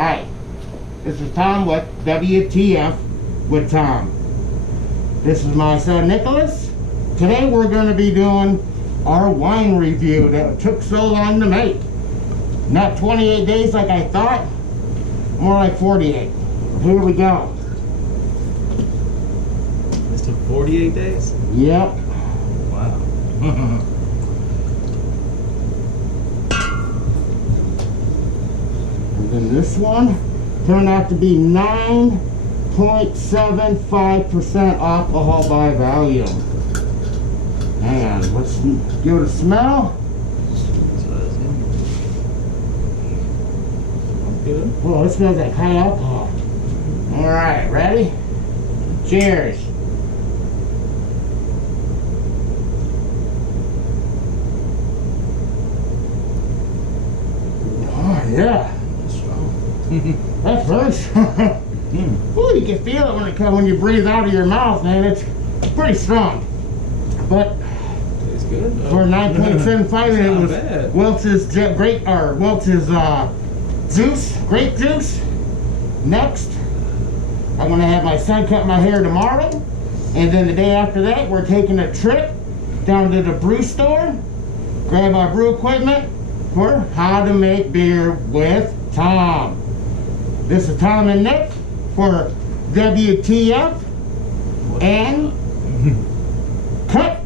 Hi, this is Tom with WTF with Tom. This is my son Nicholas. Today we're going to be doing our wine review that took so long to make. Not 28 days like I thought, more like 48. Here we go. This took 48 days? Yep. Wow. And then this one turned out to be 9.75% alcohol by volume. And let's give it a smell. Good. Whoa, it smells like high alcohol. All right, ready? Cheers. Oh, yeah. That's very strong. Ooh, you can feel it when you breathe out of your mouth, man. It's pretty strong. But Tastes good. for 9.75, it was bad. Welch's grape juice. Next, I'm gonna have my son cut my hair tomorrow, and then the day after that, we're taking a trip down to the brew store, grab our brew equipment for how to make beer with Tom. This is Tom and Nick for WTF and cut.